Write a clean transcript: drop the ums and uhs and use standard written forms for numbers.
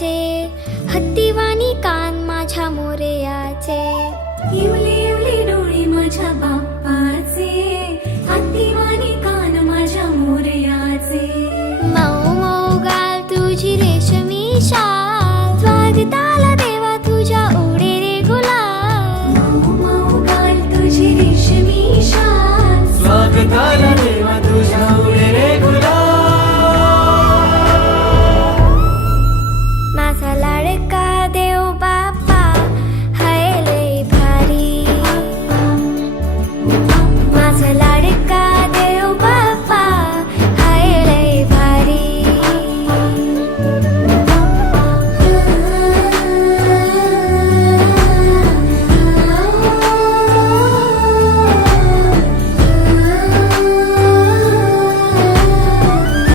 मोरयाचे, हत्तीवाणी कान माझ्या मोरयाचे. इवले इवले डोळे माझ्या बाप्पाचे, हत्तीवाणी कान माझ्या मोरयाचे. मऊ मऊ गाल तुझी रेशमी शाल, स्वागताला